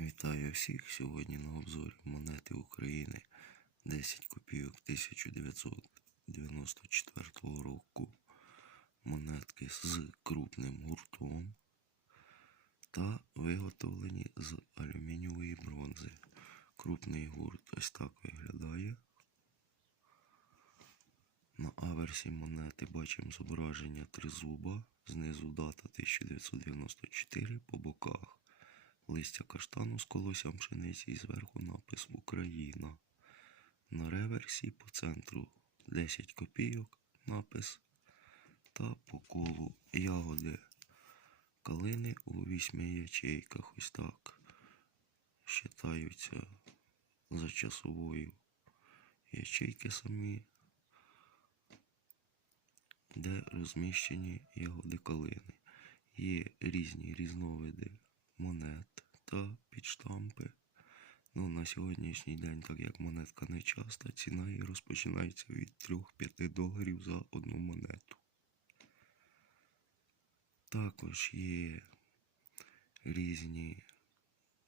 Вітаю всіх! Сьогодні на обзорі монети України 10 копійок 1994 року. Монетки з крупним гуртом та виготовлені з алюмінієвої бронзи. Крупний гурт ось так виглядає. На аверсі монети бачимо зображення тризуба, знизу дата 1994 по боках. Листя каштану з колоссям пшениці і зверху напис Україна. На реверсі по центру 10 копійок напис та по колу ягоди калини у вісьми ячейках. Ось так считаються за часовою ячейки самі, де розміщені ягоди калини. Є різні різновиди монет та підштампи. Ну, на сьогоднішній день, так як монетка не часта, ціна її розпочинається від 3-5 доларів за одну монету. Також є різні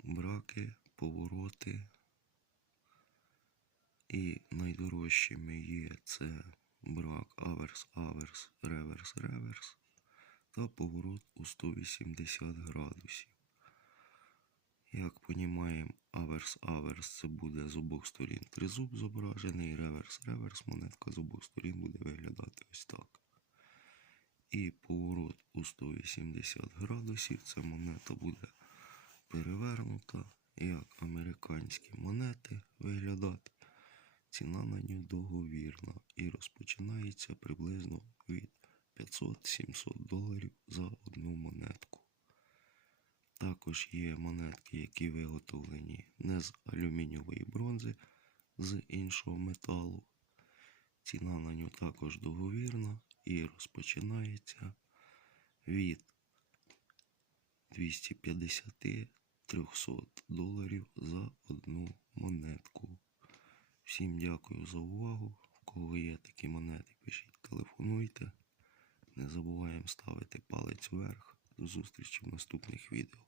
браки, повороти. І найдорожчими є це брак аверс, аверс, реверс, реверс та поворот у 180 градусів. Як понімаємо, аверс-аверс це буде з обох сторін тризуб зображений, реверс-реверс монетка з обох сторін буде виглядати ось так. І поворот у 180 градусів ця монета буде перевернута, як американські монети виглядати. Ціна на нього договірна і розпочинається приблизно від 500-700 доларів за одну монетку. Також є монетки, які виготовлені не з алюмінієвої бронзи, з іншого металу. Ціна на нього також договірна і розпочинається від 250-300 доларів за одну монетку. Всім дякую за увагу. У кого є такі монети, пишіть, телефонуйте. Не забуваємо ставити палець вверх. До зустрічі в наступних відео.